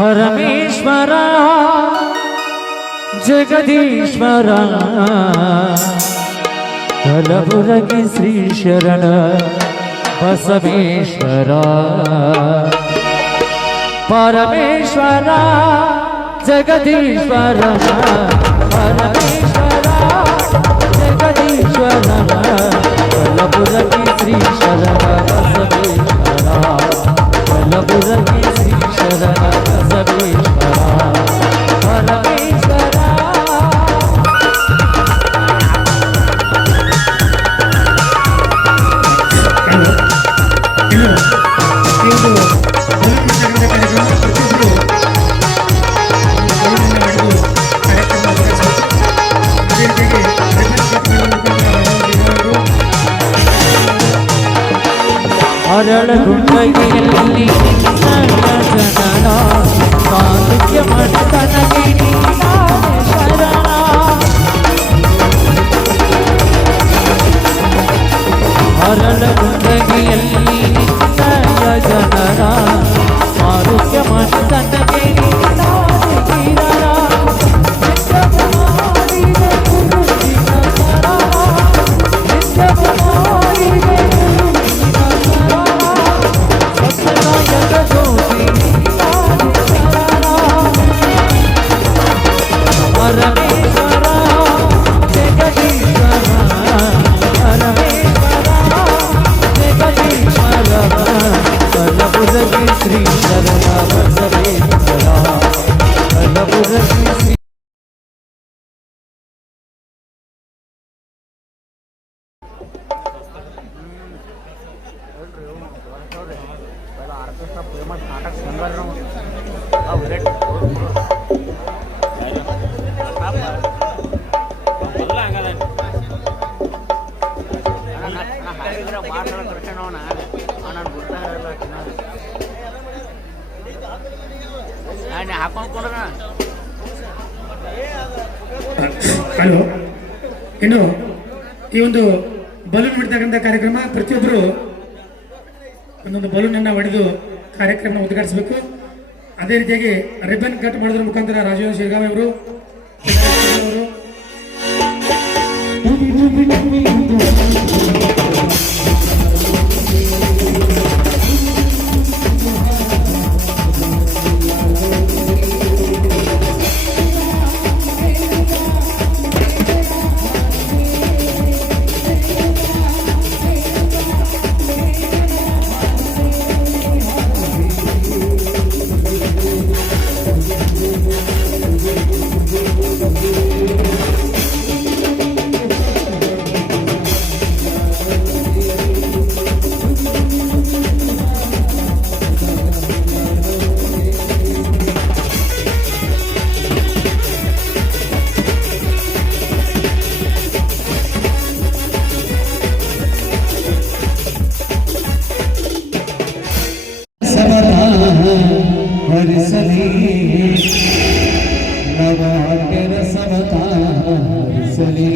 ಪರಮೇಶ್ವರ ಜಗದೀಶ್ವರ ಕಲಬುರಗಿ ಶ್ರೀ ಶರಣ ಬಸವೇಶ್ವರ ಪರಮೇಶ್ವರ ಜಗದೀಶ್ವರ ಪರಮೇಶ್ವರ ಜಗದೀಶ್ವರ ಕಲಬುರಗಿ ಶ್ರೀ ಶರಣ ಬಸವೇಶ್ವರ ಕಲಬುರಗಿ ಶ್ರೀ ಶರಣ ಬಸವೇಶ್ವರ ಪರಮೇಶ್ವರ ಅರಳಗುಂಡಗಿಯಲ್ಲಿ ಜನನ ಸಾಹಿತ್ಯ ಮಠದನಗೆ ಶರಣ ಅರಳಗುಂಡಗಿಯಲ್ಲಿ ಜನನ ಸಾಹಿತ್ಯ ಮಠದನಗೆ ಶ್ರೀ ಶರಣ ಬಸವೇಶ್ವರ ಕಲಬುರಗಿ ಶ್ರೀ ಹಲೋ. ಇನ್ನು ಈ ಒಂದು ಬಲೂನ್ ಹೊಡೆತಕ್ಕಂಥ ಕಾರ್ಯಕ್ರಮ ಪ್ರತಿಯೊಬ್ಬರು ಒಂದೊಂದು ಬಲೂನ್ ಅನ್ನ ಹೊಡೆದು ಕಾರ್ಯಕ್ರಮ ಉದ್ಘಾಟಿಸಬೇಕು. ಅದೇ ರೀತಿಯಾಗಿ ರಿಬನ್ ಕಟ್ ಮಾಡೋದ್ರ ಮುಖಾಂತರ ರಾಜೀವ್ ಶಿರ್ಗಾವಿ ಅವರು ಹರಿಸಲಿ ನವನಾಟ್ಯದ ಸಮತ ಹರಿಸಲಿ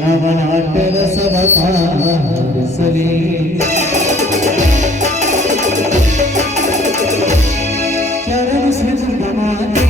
ನವನಾಟ್ಯದ ಸಮತ ಹರಿಸಲಿ ಚರಣ ಸಂಗಮಾನಿ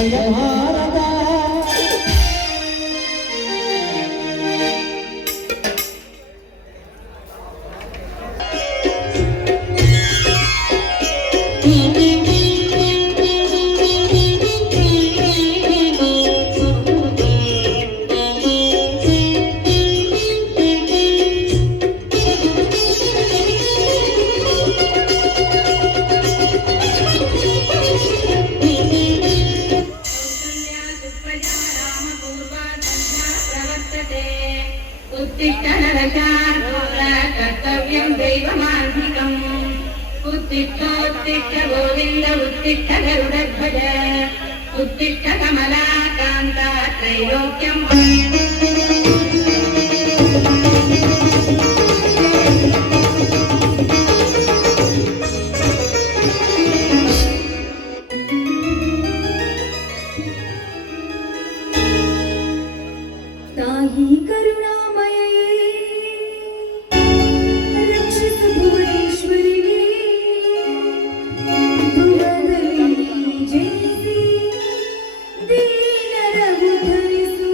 ಜಯ ಭಾರತ उत्तिष्ठ नरशार्दूल कर्तव्यं दैवमान्धिकम् उत्तिष्ठोत्तिष्ठ गोविन्द उत्तिष्ठ गरुडध्वज उत्तिष्ठ कमलाकान्ता त्रैलोक्यम् ताहि करुणामये रक्षिसु भुवनेश्वरिगे ದುರದಲ್ಲಿ ಜಯಿಸಿ ದೀನರ ಉದ್ಧರಿಸು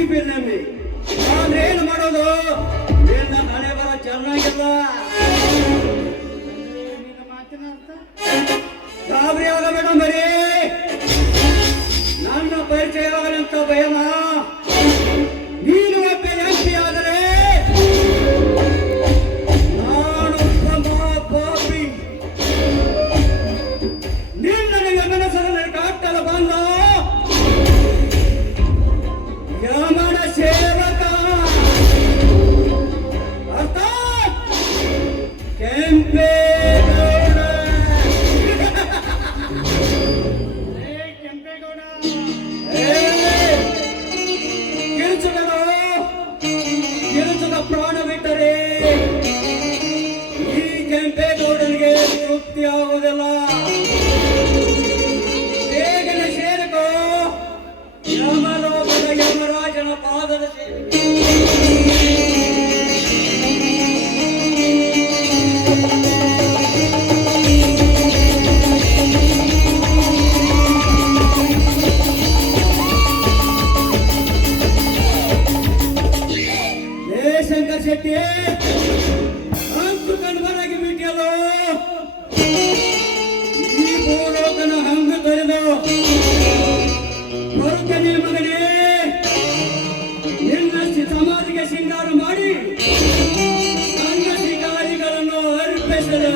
ಹುಡುಗಿ ಬಿಲ್ನಮ್ಮಿ. ಆದ್ರೆ ಏನು ಮಾಡೋದು, ನಿನ್ನ ಮನೆ ಬರ ಚೆನ್ನಾಗಿಲ್ಲ. ಗಾಬರಿ ಆಗಬೇಡ ಮರಿ, ನನ್ನ ಪರಿಚಯ ಆಗಲಂತ ಭಯಮ. ನೀನು ಒಬ್ಬ ವ್ಯಕ್ತಿ ಆದರೆ ನಾನೊಬ್ಬ ಮಹಾಪಾಪಿ. ನಿನ್ನ ಗಮನಿಸಲು ಕಾಟಲ ಬಂದ ಯಮನ ಸೇವಕ ಅರ್ಥಾತ್ ಕೆಂಪೇಗೌಡ. ಕಿರುಚದ ಪ್ರಾಣ ಬಿಟ್ಟರೆ ಈ ಕೆಂಪೇಗೌಡನಿಗೆ ತೃಪ್ತಿ ಆಗುವುದಿಲ್ಲ. ಬೇಗನೆ ಸೇರಿಕೋ ಯಮಲೋಕದ ಯಮರಾಜನ ಪಾದದ ಸೇವೆ. ಶಂಕರ್ ಶೆಟ್ಟಿ ಅಂತೂ ಕಣ್ಮರಾಗಿ ಬಿಟ್ಟಿಯಲ್ಲೋ. ಈ ಭೂಲೋಕನ ಹಂಗು ತೊರೆದು ಬರುತ್ತ ನಿನ್ನ ಮಗನೇ ನಿನ್ನ ಸಮಾಧಿಗೆ ಶೃಂಗಾರ ಮಾಡಿ ನನ್ನ ಶಿಕಾರಿಗಳನ್ನು ಅರ್ಪಿಸಲು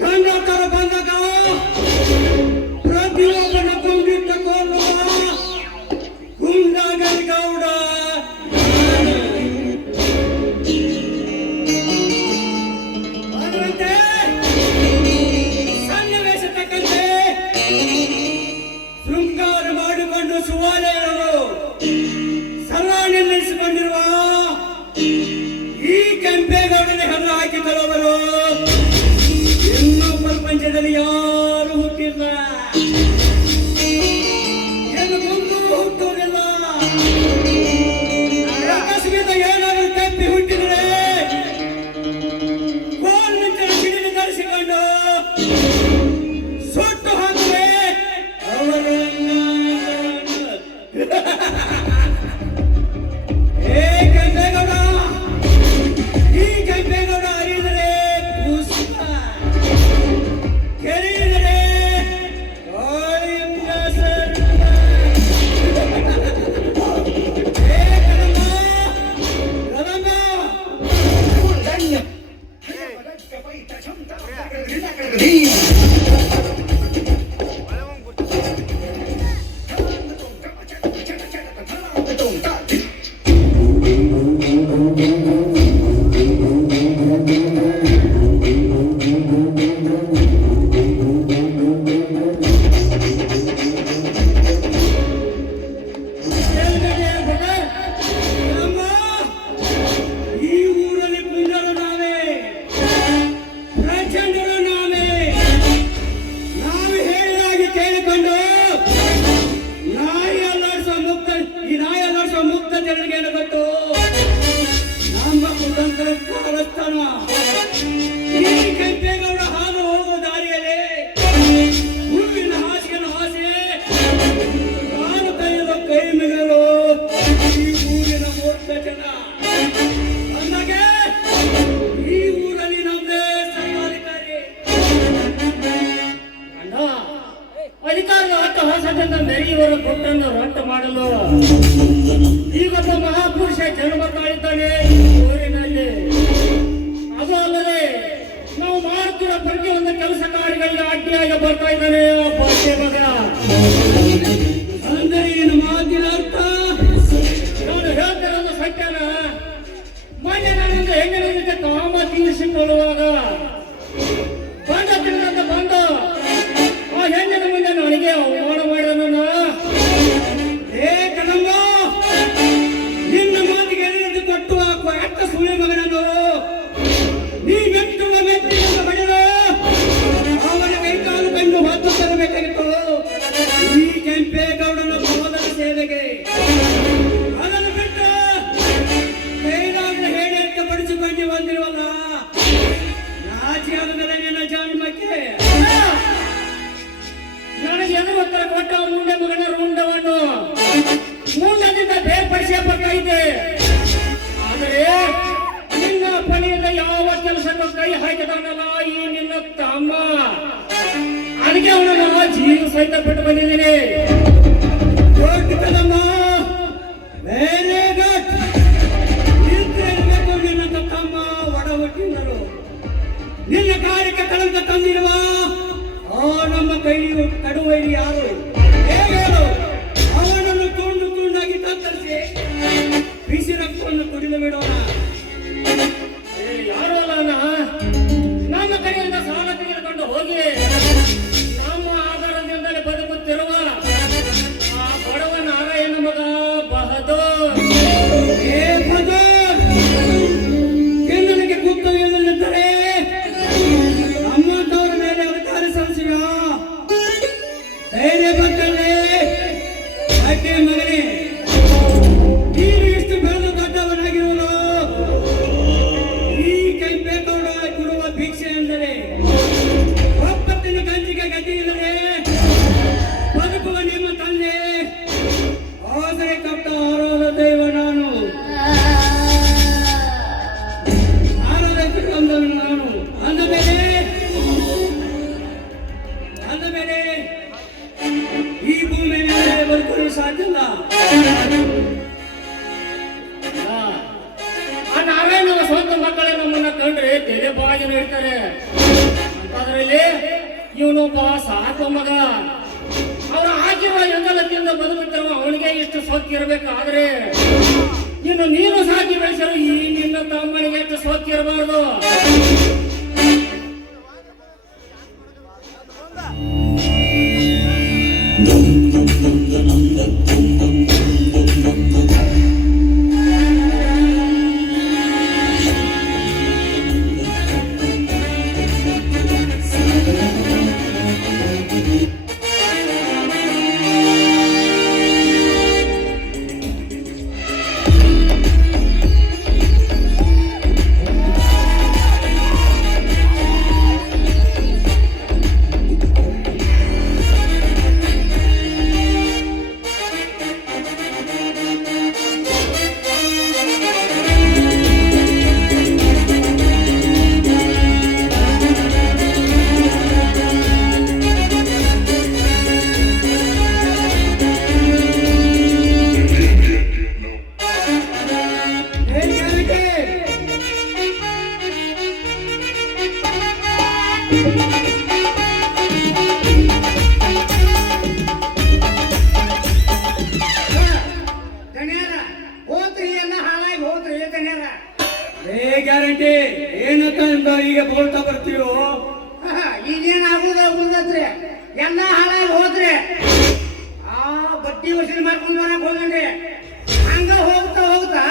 ಗಂಡಾತರ ಬಂದಾಗ ಪ್ರತಿಯೊಬ್ಬನ ಕೊಂದಿದ್ದ ಕೊಲ್ಲುವ ಗುಂಡಾಗೌಡ. ಅದರಂತೆ ಸನ್ನಿವೇಶ ತಕ್ಕಂತೆ ಶೃಂಗಾರ ಮಾಡಿಕೊಂಡು ಸುವಾಲೆಯರು ಸಲಾಣಿ ನಡೆಸಿಕೊಂಡಿರುವ ಈ ಕೆಂಪೇಗೌಡನ ಹೆಸರು ಹಾಕಿಕೊಳ್ಳುವರು ಇನ್ನೂ ಪ್ರಪಂಚದಲ್ಲಿ ಯಾರು ಹುಟ್ಟಿಲ್ಲ, ಏನು ಮುಂದೂ ಹುಟ್ಟುವುದಿಲ್ಲ. ಅಕಸ್ಮಾತ್ ಏನಾದರೂ ತಪ್ಪಿ ಹುಟ್ಟಿದರೆ ಕೋಲಿನಿಂದ ಸಿಡಿಲು ಧರಿಸಿಕೊಂಡು ಸುಟ್ಟು ಹಾಕುವೆ ಅವರನ್ನ. ಅಧಿಕಾರದ ಅಟ್ಟಹಾಸದಿಂದ ಮೆರೆಯುವರ ಗುಟ್ಟನ್ನು ರಟ್ಟು ಮಾಡಲು ಈಗೊಬ್ಬ ಮಹಾಪುರುಷ ಜನ್ಮ ತಾಳಿದ್ದಾನೆ ಈ ಊರಿನಲ್ಲಿ. ಅದು ಅಲ್ಲದೆ ನಾವು ಮಾಡುತ್ತಿರುವ ಪ್ರತಿಯೊಂದು ಕೆಲಸ ಕಾರ್ಯಗಳಿಗೆ ಅಡ್ಡಿಯಾಗಿ ಬರ್ತಾ ಇದ್ದಾನೆ ಆ ಬಾಲ್ಯ ಮಗ. ಅಂದ್ರೆ ಏನು ಮಾತಿನ ಅರ್ಥ? ನಾನು ಹೇಳ್ತಿರೋದು ಸತ್ಯನ. ಮೊನ್ನೆ ನಾನೊಂದು ಹೆಣ್ಣಿನ ಜೊತೆ ಕಾಮ ತೀರಿಸಿಕೊಳ್ಳುವಾಗ ಬಂದ ತಿರುಗಂತ ಬಂದು ಆ ಹೆಣ್ಣಿನ ಮುಂದೆ ನನಗೆ ಅವಮಾನ ಮಾಡಿದನು. ಏ ಕಣಮ್ಮ, ನಿನ್ನ ಮಾತಿಗೆ ಎಳೆದು ಕೊಟ್ಟು ಹಾಕುವ ಎಟ್ಟ ಸುಳಿ ಮಗನನ್ನು ನೀ ಮೆಟ್ಟುವ ಮೆಟ್ಟಿನಿಂದ ಬಡಿದು ಅವನ ಕೈಕಾಲು ಕಂಡು ಹೊತ್ತು ತರಬೇಕಾಗಿತ್ತು ಈ ಕೆಂಪೇಗೌಡನ ಸೋದರ ಸೇವೆಗೆ. ಅದನ್ನು ಬಿಟ್ಟು ಕೈಲಾಗದ ಹೇಳಿ ಅಂತ ಪಡಿಸಿಕೊಂಡು ಬಂದಿರುವಲ್ಲ, ನಾಚಿಯಾಗದ ನಿನ್ನ ಜನ್ಮಕ್ಕೆ. ನನಗೆ ಎದುರು ಉತ್ತರ ಕೊಟ್ಟ ಮುಂಡೆ ಮಗನ ರುಂಡವನ್ನು ಮುಂಡದಿಂದ ಬೇರ್ಪಡಿಸಬೇಕಾಗಿದೆ. ಆದರೆ ನಿನ್ನ ಪಣಿಯಿಂದ ಯಾವ ಕೆಲಸಕ್ಕೂ ಕೈ ಹಾಕಿದಾನಲ್ಲ ಈ ನಿನ್ನ ತಮ್ಮ, ಅದಕ್ಕೆ ಅವನನ್ನ ಜೀವ ಸಹಿತ ಬಿಟ್ಟು ಬಂದಿದ್ದೀನಿ. Very good. ನಿನ್ನ ತಮ್ಮ ಒಡ ಹುಟ್ಟಿದರು. ನಿನ್ನ ಕಾರ್ಯಕ್ಕೆ ಕಳಂಕ ತಂದಿರುವ ಆ ನಮ್ಮ ಕೈ ಕಡುವೈರಿ ಯಾರು ಹೇಳು? ಅವನನ್ನು ತುಂಡು ತುಂಡಾಗಿ ಕತ್ತರಿಸಿ ಬಿಸಿ ರಕ್ತವನ್ನು ಕುಡಿದು ಬಿಡೋಣ. ಯಾರು ಅಲ್ಲ, ನಮ್ಮ ಕಡೆಯಿಂದ ಸಾಲ ತೆಗೆದುಕೊಂಡು ಹೋಗಿ ನಮ್ಮ ಆಧಾರದಿಂದಲೇ ಬದುಕುತ್ತಿರುವ ಆ ಬಡವ ನಾರಾಯಣ ಮಗ ಬಹದ್ದೂರ್. ಏ ಬಹದ್ದೂರ್, ನನಗೆ ಗೊತ್ತಿಲ್ಲದಿದ್ದರೆ ನಮ್ಮಂತವರ ಮೇಲೆ ಅಧಿಕಾರ ಸಲ್ಲಿಸಿದ ಧೈರ್ಯ ಬಂದಲ್ಲಿ ಅಡ್ಡಿ ಮಗನೇ, ನೀನು ಇಷ್ಟು ಬೆಳೆದು ದೊಡ್ಡವನಾಗಿರುವುದು ಈ ಕೆಂಪೇಗೌಡ ಕೊಡುವ ಭಿಕ್ಷೆ ಎಂದರೆ ಒಪ್ಪತ್ತಿನ ಗಂಜಿಗೆ ಗತಿ ಇಲ್ಲದೆ ಬದುಕುವ ನಿಮ್ಮ ತಂದೆ ಆದರೆ ಕಪ್ಪ ಆರೋದ ದೈವ ನಾನು. ನಾನು ಅಂದ ಮೇಲೆ ಈ ಭೂಮಿ ಮೇಲೆ ಬದುಕಲು ಸಾಧ್ಯಲ್ಲ. ಆ ನಾರಾಯಣನ ಸ್ವಂತ ಮಕ್ಕಳೇ ನಮ್ಮನ್ನ ಕಂಡ್ರೆ ತೆರೆ ಬಾಗಿ ನೀಡ್ತಾರೆ. ಅಂತದ್ರಲ್ಲಿ ಇವನೊಬ್ಬ ಸಾಕು ಮಗ. ಅವರ ಹಾಕಿರುವ ಎಂದಲತ್ತಿಂದ ಬದುಕುತ್ತಿರುವ ಅವನಿಗೆ ಇಷ್ಟು ಸೊಕ್ಕಿರಬೇಕಾದ್ರೆ ಇನ್ನು ನೀನು ಸಾಕಿ ಬೆಳೆಸಲು ಈ ನಿನ್ನ ತಮ್ಮನಿಗೆ ಎಷ್ಟು ಸೊಕ್ಕಿರಬಾರದು. ಗ್ಯಾರಂಟಿ ಏನಂತ ಈಗ ಬೋಲ್ತಾ ಬರ್ತೀವೋ ಈಗೇನಾಗುದ್ರಿ ಎಲ್ಲ ಹಾಳಾಗಿ ಹೋದ್ರಿ. ಆ ಬಡ್ಡಿ ವಸೂಲಿ ಮಾಡ್ಕೊಂಡು ಬರಕ್ ಹೋಗನ್ರಿ. ಹಂಗ ಹೋಗ್ತಾ ಹೋಗ್ತಾ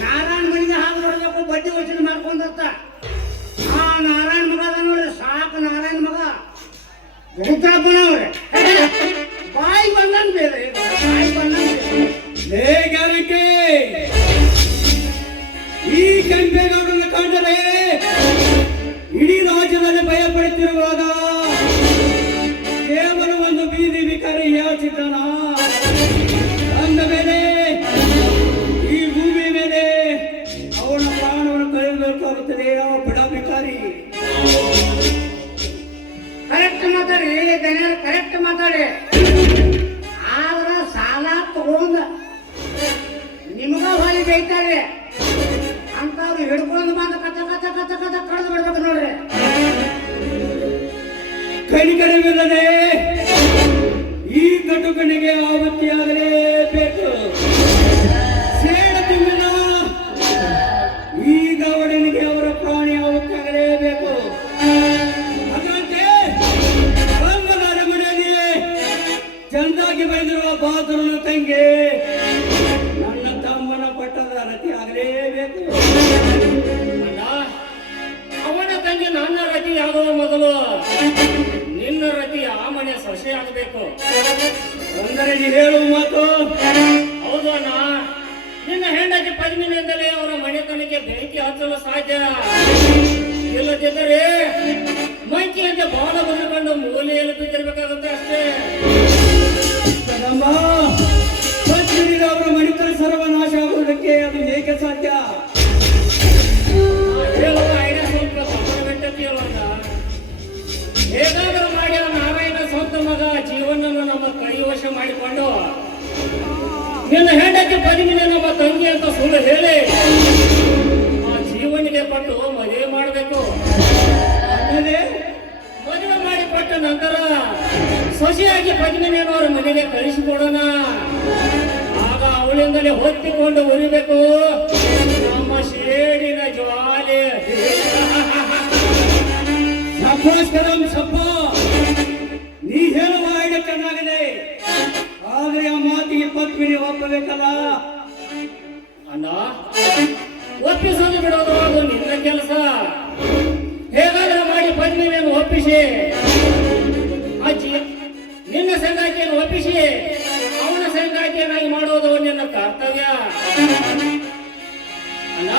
ನಾರಾಯಣ ಮನಿಗೆ ಹಾಗೆ ಬರ್ಬೇಕು ಬಡ್ಡಿ ವಸೂಲಿ ಮಾಡ್ಕೊಂಡತ್ತ. ಆ ನಾರಾಯಣ ಮಗ ಅದ ನೋಡ್ರಿ, ಸಾಕು ನಾರಾಯಣ ಮಗ ರುದ್ರಪ್ಪನವ್ರಿ ಬಾಯಿ ಬಂದಂಗ್ ಬೇಡ್ರಿ, ಬಾಯಿ ಬಂದಂಗ್ ಗ್ಯಾರಂಟಿ. ಈ ಕೆಂಪೇಗೌಡನ ಕಂಡರೆ ಇಡೀ ರಾಜ್ಯದಲ್ಲಿ ಭಯ ಪಡುತ್ತಿರುವಾಗ ಕೇವಲ ಒಂದು ಬೀದಿ ವಿಕಾರಿ ಹೇಳ್ತಿದ್ದಾನ. ಅಂದ ಮೇಲೆ ಈ ಭೂಮಿ ಮೇಲೆ ಅವನ ಪ್ರಾಣವನ್ನು ಕಳೆಯಬೇಕಾಗುತ್ತದೆ. ಯಾವ ಬಡ ವಿಕಾರಿ. ಕರೆಕ್ಟ್ ಮಾತಾಡಿ, ಕರೆಕ್ಟ್ ಮಾತಾಡಿ. ಕನಿಕರವಿಲ್ಲದೆ ಈ ಕಟುಕನಿಗೆ ಆವತ್ತಿಯಾಗಲೇಬೇಕು. ಸೇಡ ತುಂಬಿದ ಈ ಗೌಡನಿಗೆ ಅವರ ಪ್ರಾಣಿ ಆವತ್ತಿಯಾಗಲೇಬೇಕು. ಅದರಂತೆ ಕಲ್ಲದ ಅರಮನೆಯಲ್ಲಿ ಚಂದಾಗಿ ಬೆಳೆದಿರುವ ಬಹದ್ದೂರನ ತಂಗಿ ನನ್ನ ತಮ್ಮನ ಪಟ್ಟದ ರತಿ ಆಗಲೇಬೇಕು. ಅಣ್ಣ, ಅವನ ತಂಗಿ ನನ್ನ ರತಿ ಆಗುವ ಮೊದಲು ನಿನ್ನ ರತಿ ಆ ಮನೆ ಸೊಸೆ ಆಗಬೇಕು. ಅಂದರೆ ನೀ ಹೇಳುವ ಮಾತು ಹೌದು ಅಣ್ಣ, ನಿನ್ನ ಹೆಂಡತಿ ಪದ್ಮಿನಿಂದಲೇ ಅವರ ಮನೆತನಕ್ಕೆ ಬೆಂಕಿ ಹಚ್ಚಲು ಸಾಧ್ಯ. ಇಲ್ಲದಿದ್ದರೆ ಮಂಕಿಯಂತೆ ಬಾಲ ಬದುಕೊಂಡು ಮೂಲೆಯಲ್ಲಿ ಬಿದ್ದಿರ್ಬೇಕಾಗುತ್ತೆ ಅಷ್ಟೇ. ಕದಂಬ ಪತ್ನಿಯಿಂದ ಅವರ ಮಣಿತನ ಸರ್ವನಾಶ ಆಗುವುದಕ್ಕೆ ಅದು ಹೇಗೆ ಸಾಧ್ಯ? ಹೇಳುವ ಐಡಿಯಾ ಸ್ವಲ್ಪ ಗಮನವಿಟ್ಟಂತ ಹೇಗಾದರೂ ಮಾಡಿ ಆ ನಾರಾಯಣ ಸ್ವಂತ ಮಗ ಜೀವನವನ್ನು ನಮ್ಮ ಕೈವಶ ಮಾಡಿಕೊಂಡು ನಿನ್ನ ಹೆಂಡತಿ ಪದ್ಮಿನಿ ನಮ್ಮ ತಂಗಿ ಅಂತ ಸುಳ್ಳು ಹೇಳಿ ಆ ಜೀವನಿಗೆ ಕೊಟ್ಟು ಮದುವೆ ಮಾಡಬೇಕು. ಆಮೇಲೆ ಮದುವೆ ಮಾಡಿ ಕೊಟ್ಟ ನಂತರ ಸೊಸೆಯಾಗಿ ಪದ್ಮಿನಿಯನ್ನವರ ಮನೆಗೆ ಕಳಿಸಿಕೊಡೋಣ. ಆಗ ಅವಳಿಂದಲೇ ಹೊತ್ತಿಕೊಂಡು ಉರಿಬೇಕು ನಮ್ಮ ಶೇಡಿನ ಜ್ವಾಲೆ. ಶಬ್ಬಾಸ್ ಕದಂ ಶಬ್ಬ, ನೀ ಹೇಳುವ ಐಡಿಯಾ ಚೆನ್ನಾಗಿದೆ. ಆದರೆ ಆ ಮಾತಿಗೆ ಪತ್ಮಿನಿ ಒಪ್ಪಬೇಕಲ್ಲ. ಅಣ್ಣ, ಒಪ್ಪಿಸೋದು ಬಿಡೋದು ಅದು ನಿನ್ನ ಕೆಲಸ. ಹೇಗಾದ್ರೂ ಮಾಡಿ ಪದ್ಮಿನಿಯನ್ನು ಒಪ್ಪಿಸಿ ಅಜ್ಜಿ ನಿನ್ನ ಸಂಗಾತಿಯನ್ನು ಒಪ್ಪಿಸಿ ಅವನ ಸಂಗಾತಿಯನ್ನಾಗಿ ಮಾಡೋದು ನಿನ್ನ ಕರ್ತವ್ಯ. ಅಲ್ಲ,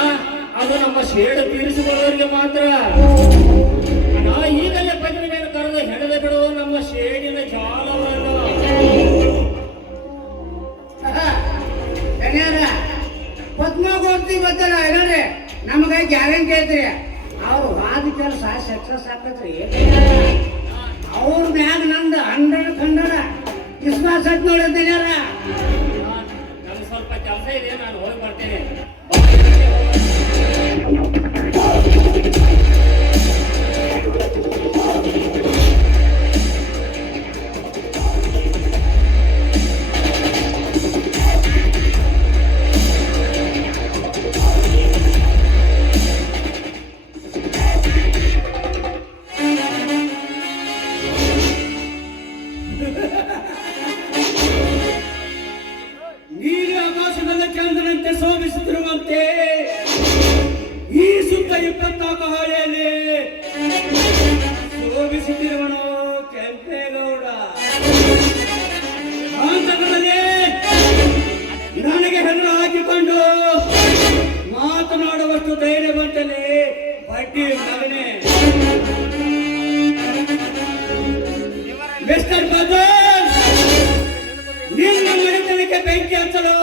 ಅದು ನಮ್ಮ ಶೇಡು ತೀರಿಸಿಕೊಳ್ಳೋರಿಗೆ ಮಾತ್ರ. ಅಣ್ಣ, ಈಗಲೇ ಪದ್ಮಿನಿಯನ್ನು ಕರೆದು ಹೆಣೆದು ಬಿಡು ನಮ್ಮ ಶೇಡಿನ ಜಾಲವನ್ನು. ಪದ್ಮಗೋಷ್ಠಿ ಗೊತ್ತಲ್ಲ ಹೇಳ್ರಿ, ನಮಗೆ ಗ್ಯಾರಂಟಿ ಐತ್ರಿ. ಅವ್ರು ವಾದ ಕೆಲಸ ಸಕ್ಸಸ್ ಆಕತ್ರಿ. ಅವ್ರ ಮ್ಯಾಗ ನಂದು 100 ವಿಶ್ವಾಸ ನೋಡಿದ್ದೇನೆ. ನಮ್ಗೆ ಸ್ವಲ್ಪ ಕೆಲಸ ಇದೆ, ನಾನು ಹೋಗಿ ಬರ್ತೇನೆ. ನೀಲಿ ಆಕಾಶದ ಚಂದ್ರನಂತೆ ಶೋಭಿಸುತ್ತಿರುವಂತೆ ಈ ಸುತ್ತ 24 ಹಾಳೆಯಲ್ಲಿ ಶೋಭಿಸುತ್ತಿರುವನು ಕೆಂಪೇಗೌಡ. ಅಂತರದಲ್ಲಿ ನನಗೆ ಹೆಣ್ಣು ಹಾಕಿಕೊಂಡು ಮಾತನಾಡುವಷ್ಟು ಧೈರ್ಯ ಬಂತಲೇ ಬಡ್ಡಿ ಮಗನೇ. ಮಿಸ್ಟರ್ ಬದಲ್, ನಿನ್ನ ಮನೆತನಕ್ಕೆ ಬೆಂಕಿ ಹಚ್ಚಲು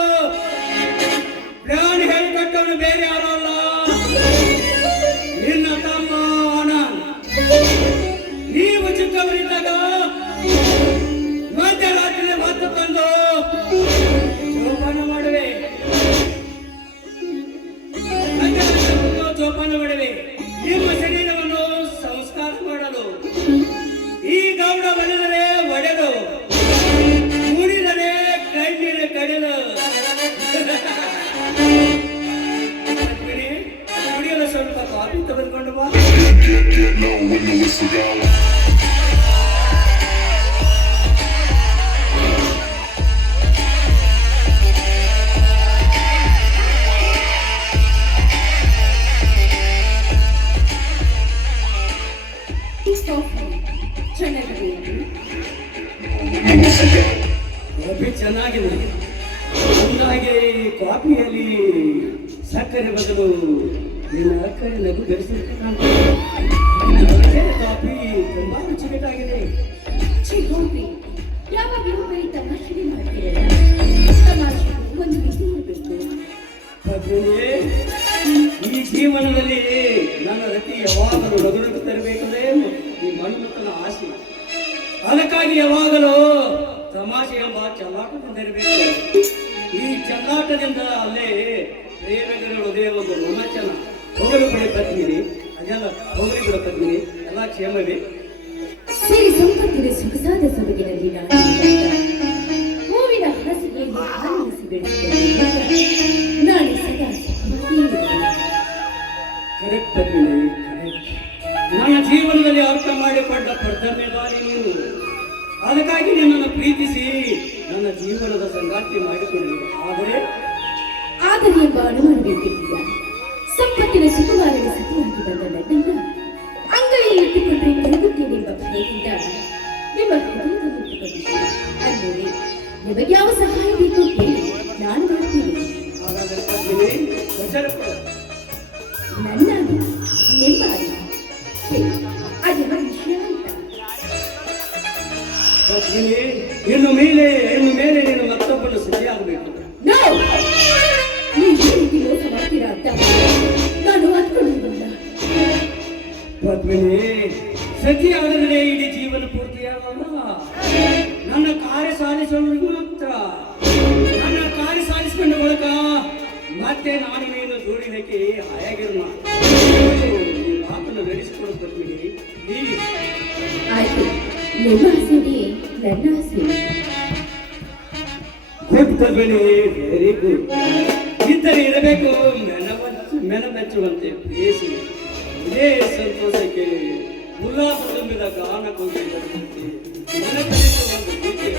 ಪ್ರಾಣಿ ಹೇಳಿಕೊಟ್ಟವನು ಬೇರೆ ಯಾರು ಅಲ್ಲ, ನಿನ್ನ ತಮ್ಮ ಆನಂದ್. ನೀವು ಚಿಕ್ಕವರಿದ್ದಾಗ ಮಧ್ಯರಾತ್ರಿ ಹೊತ್ತು ತಂದು ಜೋಪಾನ ಮಾಡುವೆ, ಜೋಪಾನ ಮಾಡುವೆ ನಿಮ್ಮ ಶರೀರವನ್ನು ಸಂಸ್ಕಾರ ಮಾಡಲು. ಈ ಗೌಡ ಒಡೆದರೆ ಒಡೆದು, ಮುಡಿದರೆ ಕಣ್ಣೀರ ಕಡೆದು. ಕುಡಿಯಲು ಸ್ವಲ್ಪ ಕಾಫಿ ತೆಗೆದುಕೊಂಡು ಬಾ. ಕಾಫಿ ಚೆನ್ನಾಗಿದೆ. ಅಂದಾಗೆ ಈ ಕಾಫಿಯಲ್ಲಿ ಸಕ್ಕರೆ ಬದಲು ನಿನ್ನ ಅಕ್ಕರೆ ನಗು ಬೆರೆಸಿರ್ತಾನೆ. ಕಾಫಿ ತುಂಬಾ ರುಚಿಕಟ್ಟಾಗಿದೆ. ಗೋಪಿ, ಯಾವಾಗಲೂ ಬರೀ ತಮಾಷೆ ಮಾಡ್ತಿರಲ್ಲ. ತಮಾಷೆ ಒಂದು ವಿಧಿ ಇರಬೇಕು. ಪದ್ಮಿನಿ, ಈ ಜೀವನದಲ್ಲಿ ನನ್ನ ರತಿ ಯಾವಾಗಲೂ ನಗುನಗು ತರಬೇಕಂದ್ರೆ ಈ ಮನ್ಮಥನ ಆಸೆ. ಅದಕ್ಕಾಗಿ ಯಾವಾಗಲೂ ತಮಾಷೆ ಎಂಬ ಚಲ್ಲಾಟದಿಂದಿರಬೇಕು. ಈ ಚಲ್ಲಾಟದಿಂದ ಅಲ್ಲೇ ಪ್ರೇಮಿಗಳೊದೇ ಒಂದು ರೋಮಾಂಚನ. ಹೋಗಲು ಬಿಡಿ ಪತ್ಮಿನಿ, ಅದೆಲ್ಲ ಹೋಗಲಿ ಬಿಡ ಪತ್ಮಿನಿ, ಎಲ್ಲ ಕ್ಷೇಮವೇ. ಸರಿ ಸೊಗಸಾದ ಸೊಬಗಿನಲ್ಲಿ ನಾಡಿದ ಹೂವಿನ ಹಾಸಿಗೆಯಲ್ಲಿ ಆನಂದಿಸಿ ಬೆಳೆಸಿದ ನಾಳೆ ಸದಾ ಸುಖವಾಗಿರುವೆ. Correct Padmini, correct. ನನ್ನ ಜೀವನದಲ್ಲಿ ಅರ್ಥ ಮಾಡಿಕೊಂಡ ಪ್ರಥಮೆದಾರಿ ನೀನು. ಅದಕ್ಕಾಗಿ ನಿನ್ನನ್ನು ಪ್ರೀತಿಸಿ ನನ್ನ ಜೀವನದ ಸಂಗಾತಿ ಮಾಡಿಕೊಂಡೆ. ಆದರೆ ಎಂಬ ಅನುಮಾನ ಬೇಕಿಲ್ಲ. ಸಂಪತ್ತಿನ ಸುಖವಾರಗೆ ಸತಿಯಾಗಿ ಬಂದ ನನ್ನನ್ನ ಅಂಗೈಯಲ್ಲಿ ಇಟ್ಟುಕೊಂಡ್ರೆ ಕಳೆದುತ್ತೇನೆಂಬ ಭಯದಿಂದ ನಿಮ್ಮ ಹೃದಯದಲ್ಲಿ ಇಟ್ಟುಕೊಂಡಿದ್ದೆ. ಅಂದರೆ ನಿಮಗೆ ಯಾವ ಸಹಾಯ ಬೇಕು ಹೇಳಿ, ನಾನು ಮಾಡ್ತೀನಿ. ಹಾಗಾದರೆ ಪದ್ಮಿನಿ, ವಚನ ಕೊಡು. ನನ್ನಾಗಿ ನಿಮ್ಮಾಗಿ ಅದೆಲ್ಲ ವಿಷಯ ಅಂತ. ಪದ್ಮಿನಿ, ಇನ್ನು ಮೇಲೆ ನೀನು ಮತ್ತೊಬ್ಬನು ಸರಿಯಾಗಬೇಕು. No! ನೀವು ಈ ರೀತಿ ಮೋಸ ಮಾಡ್ತೀರಾ ಅಂತ ನಾನು ಅಂದ್ಕೊಂಡಿರಲಿಲ್ಲ. ಪದ್ಮಿನಿ, ಸತಿ ಆಡಿದರೆ ಇಡೀ ಜೀವನ ಪೂರ್ತಿಯಾಗಲ್ಲ. ನನ್ನ ಕಾರ್ಯ ಸಾಧಿಸುವವರಿಗೂ ಮಾತ್ರ. ನನ್ನ ಕಾರ್ಯ ಸಾಧಿಸಿಕೊಂಡ ಬಳಿಕ ಮತ್ತೆ ನಾನು ನೀನು ಜೋಡಿ ಹಾಕಿ ಹಾಯಾಗಿರೋಣ. ಈ ಮಾತನ್ನು ನಡೆಸಿಕೊಡು ಪದ್ಮಿನಿ, ಪ್ಲೀಸ್. ಆಯ್ತು, ನಿಮ್ಮ ಆಸೆಗೆ ನನ್ನ ಆಸೆ. Good Padmini, very good. ಇದ್ದರೆ ಇರಬೇಕು ಮೆನ ಮೆಚ್ಚುವಂತೆ ಪ್ರೇಸಿ. ಇದೇ ಸಂತೋಷಕ್ಕೆ ಉಲ್ಲಾಸ ತುಂಬಿದ ಗಾನ ಕೂಗಿ ಬರುವಂತೆ ನೆನಪಲ್ಲಿರುವ ಒಂದು ಗೀತೆ.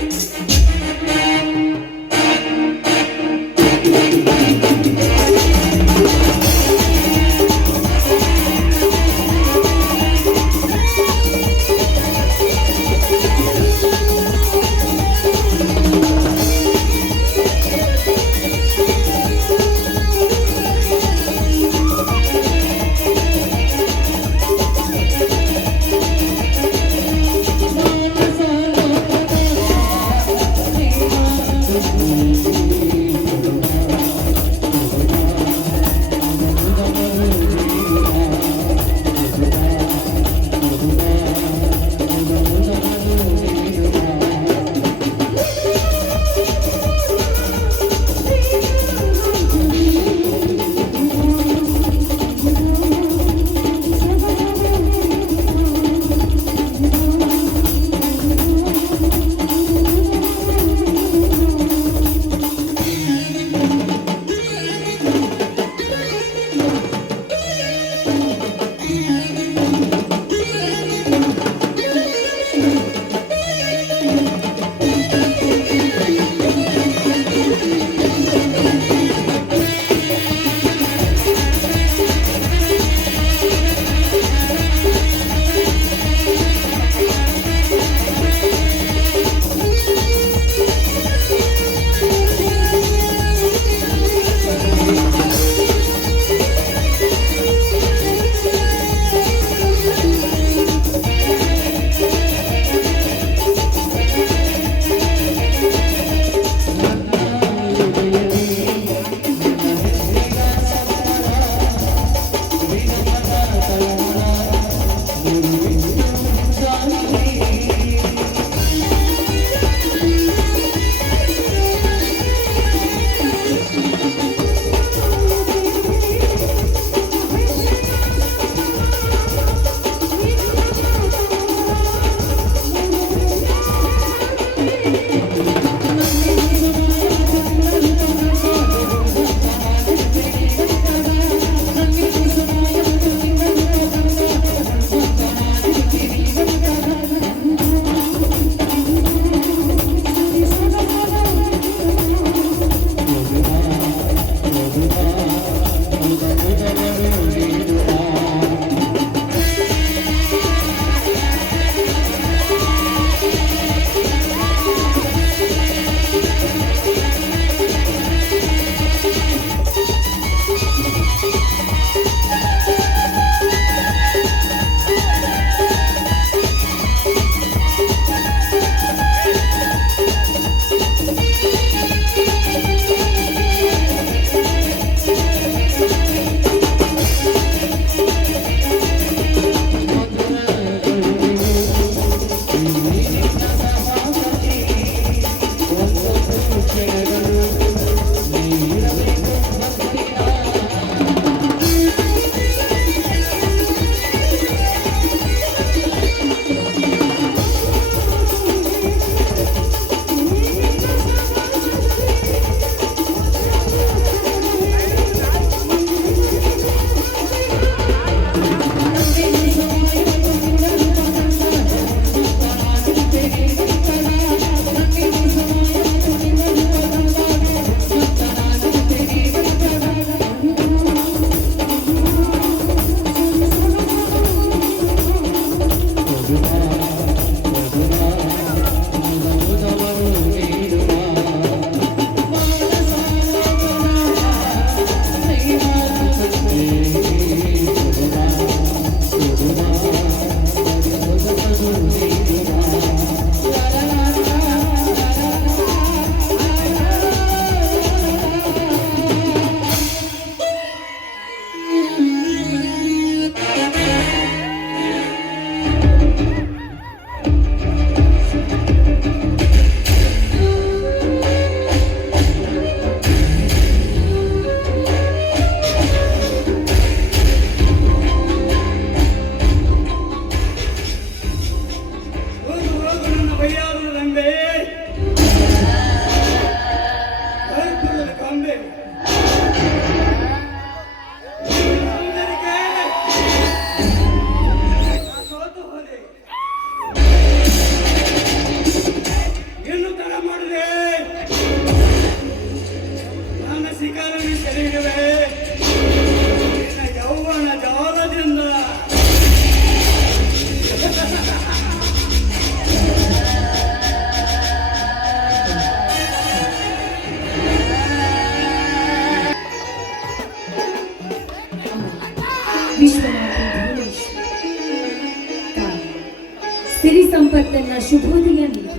ಶುಭೋದಯ ನೀನು.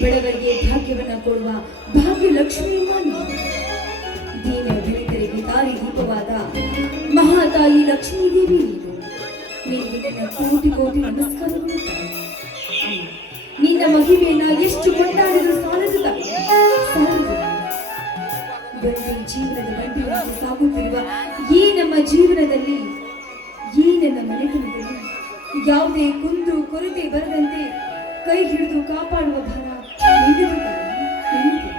ಬಡವರಿಗೆ ಭಾಗ್ಯವನ್ನ ಕೊಡುವ ಭಾಗ್ಯ ಲಕ್ಷ್ಮಿಯಮ್ಮ ನೀನು. ದೀನ ದಲಿತರಿಗೆ ದಾರಿ ದೀಪವಾದ ಮಹಾತಾಯಿ ಲಕ್ಷ್ಮೀ ದೇವಿ ನೀನು. ನಿನಗೆ ನನ್ನ ಕೋಟಿ ಕೋಟಿ ನಮಸ್ಕಾರಗಳು ತಾಯಿ. ಅಮ್ಮ, ನಿನ್ನ ಮಹಿಮೆಯನ್ನ ಎಷ್ಟು ಕೊಂಡಾಡಿದರೂ ಸಾಲದು ತಾಯಿ, ಸಾಲದು. ಬಂಡಿ ಜೀವನದ ಬಂಡಿಯೊಂದಿಗೆ ಸಾಗುತ್ತಿರುವ ಈ ನಮ್ಮ ಜೀವನದಲ್ಲಿ, ಈ ನನ್ನ ಮನೆತನದಲ್ಲಿ ಯಾವುದೇ ಕುಂದು ಕೊರತೆ ಬರದಂತೆ ಕೈ ಹಿಡಿದು ಕಾಪಾಡುವ ಭಾರ ನಿನ್ನದು ತಾಯಿ, ನಿನ್ನದು.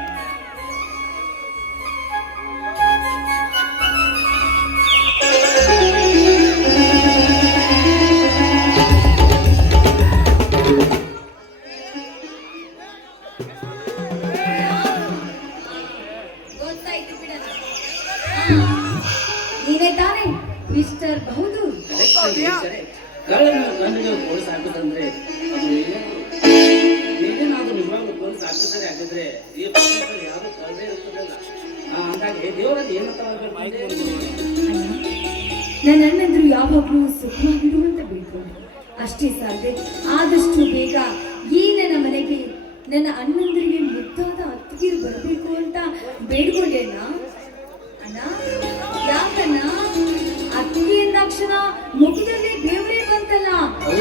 ಗೊತ್ತಾಯ್ತು ಬಿಡಲ್ಲ. ನೀನೇ ತಾನೇ ಮಿಸ್ಟರ್ ಬಹುದು? ಕಳ್ಳನ ಗಂಡಿಗೆ ಪೊಲೀಸ್ ಹಾಕುತ್ತಂದ್ರೆ ಅದು ಏನೇನಾದ್ರೂ ನಿಜವಾಗ್ಲೂ ಪೊಲೀಸ್ ಹಾಕಿದರೆ ಆಗಿದ್ರೆ ಈ ಪ್ರಪಂಚದಲ್ಲಿ ಯಾರು ಕಳ್ಳೇ ಇರ್ತದಲ್ಲ. ಹಂಗಾಗಿ ದೇವರಲ್ಲಿ ಏನಂತ ನನ್ನ ಅಣ್ಣಂದ್ರು ಯಾವಾಗಲೂ ಸುಖವಾಗಿಡುವಂತ ಬೇಡ್ಕೊಂಡು ಅಷ್ಟೇ ಸಾಲದೆ ಆದಷ್ಟು ಬೇಗ ಈ ನನ್ನ ಮನೆಗೆ ನನ್ನ ಅಣ್ಣಂದ್ರಿಗೆ ಮುದ್ದಾದ ಅತ್ತಿಗೆ ಬರಬೇಕು ಅಂತ ಬೇಡ್ಕೊಂಡೇನ ಅಣ್ಣ. ಯಾಕಣ್ಣ ಅತ್ತಿಗೆ ಎಂದಾಕ್ಷಣ ಮುಖದಲ್ಲಿ ಬೇವರೇ ಬಂತಲ್ಲ,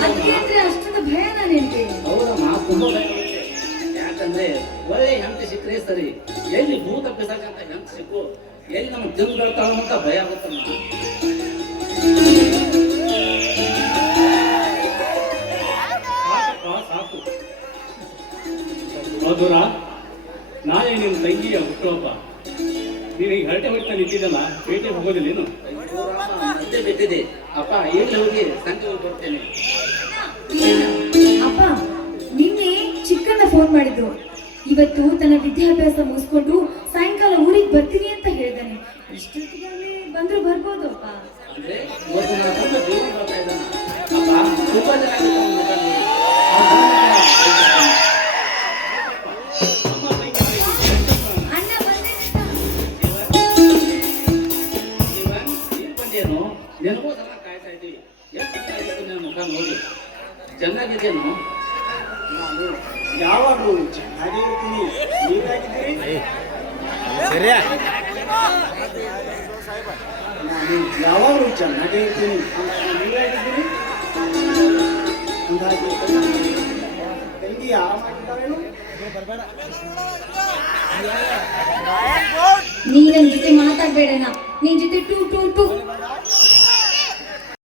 ಅತ್ತಿಗೆ ಅಂದ್ರೆ ಅಷ್ಟೊಂದು ಭಯನಾ ನಿನ್ಗೆ? ಹೌದಮ್ಮ, ತುಂಬಾ ಭಯ ಆಗುತ್ತೆ. ಯಾಕಂದ್ರೆ ಒಳ್ಳೆ ಹೆಂಡತಿ ಸಿಕ್ಕರೆ ಸರಿ, ಎಲ್ಲಿ ಭೂತ ಪಿಸಾಕಂತ ಹೆಂಡತಿ ಸಿಕ್ಕು ಎಲ್ಲಿ ನಮ್ಮ ತಿಂಗಳು ಅಂತ ಭಯ ಆಗುತ್ತಮ್ಮ. ಸಾಕು ಮಧುರ, ನಾಳೆ ನಿನ್ನ ತಂಗಿಯ ಹುಟ್ಟುಹಬ್ಬ. ನೀನು ಈಗ ಹರಟೆ ಹೊಡ್ತಾ ನಿಂತಿದ್ದಲ್ಲ, ಪೇಟೆ ಹೋಗೋದಿಲ್ಲೇನು? ಮತ್ತೆ ಬಿದ್ದಿದೆ ಅಪ್ಪ, ಎಲ್ಲಿ ಹೋಗಿ ಸಂಜೆ ಹೋಗಿ ಬರ್ತೇನೆ. ಅಪ್ಪ, ನಿನ್ನೆ ಚಿಕ್ಕಣ್ಣ ಫೋನ್ ಮಾಡಿದ್ರು. ಇವತ್ತು ತನ್ನ ವಿದ್ಯಾಭ್ಯಾಸ ಮುಗಿಸ್ಕೊಂಡು ಸಾಯಂಕಾಲ ಊರಿಗೆ ಬರ್ತೀನಿ ಅಂತ ಹೇಳಿದಾನೆ. ಇಷ್ಟೊತ್ತಿಗೆ ಬಂದ್ರು ಬರ್ಬೋದು ಅಪ್ಪ. ಅಂದ್ರೆ ಇವತ್ತು ನನ್ನ ತಂದೆ ದೇವರು ಬರ್ತಾ ಇದ್ದಾನ ಅಪ್ಪ. ತುಂಬಾ ಚೆನ್ನಾಗಿದೆ. ಅಣ್ಣ ಬಂದೆ. ನೀನ್ ಬಂದೇನು? ನಿನಗೋಸ್ಕರ ಕಾಯ್ತಾ ಇದ್ದೀವಿ. ಎಷ್ಟು ಚೆನ್ನಾಗಿತ್ತು ನಿನ್ನ ಮುಖ ನೋಡಿ. ಚೆನ್ನಾಗಿದ್ದೇನು? ಯಾವಾಗಲೂ ಚೆನ್ನಾಗೇ ಇರ್ತೀನಿ. ನೀವಾಗಿದ್ದೀರಿ? ನಾನು ಯಾವಾಗಲೂ ಚೆನ್ನಾಗೇ ಇರ್ತೀನಿ. ನೀವಾಗಿದ್ದೀರಿ? ಅಂದಾಜು ತಂಗಿ ಆರಾಮಾಗಿದ್ದಾರೇನು? ನೀ ನನ್ ಜೊತೆ ಮಾತಾಡ್ಬೇಡಣ್ಣ. ನಿನ್ ಜೊತೆ ಟೂ ಟೂ ಟೂ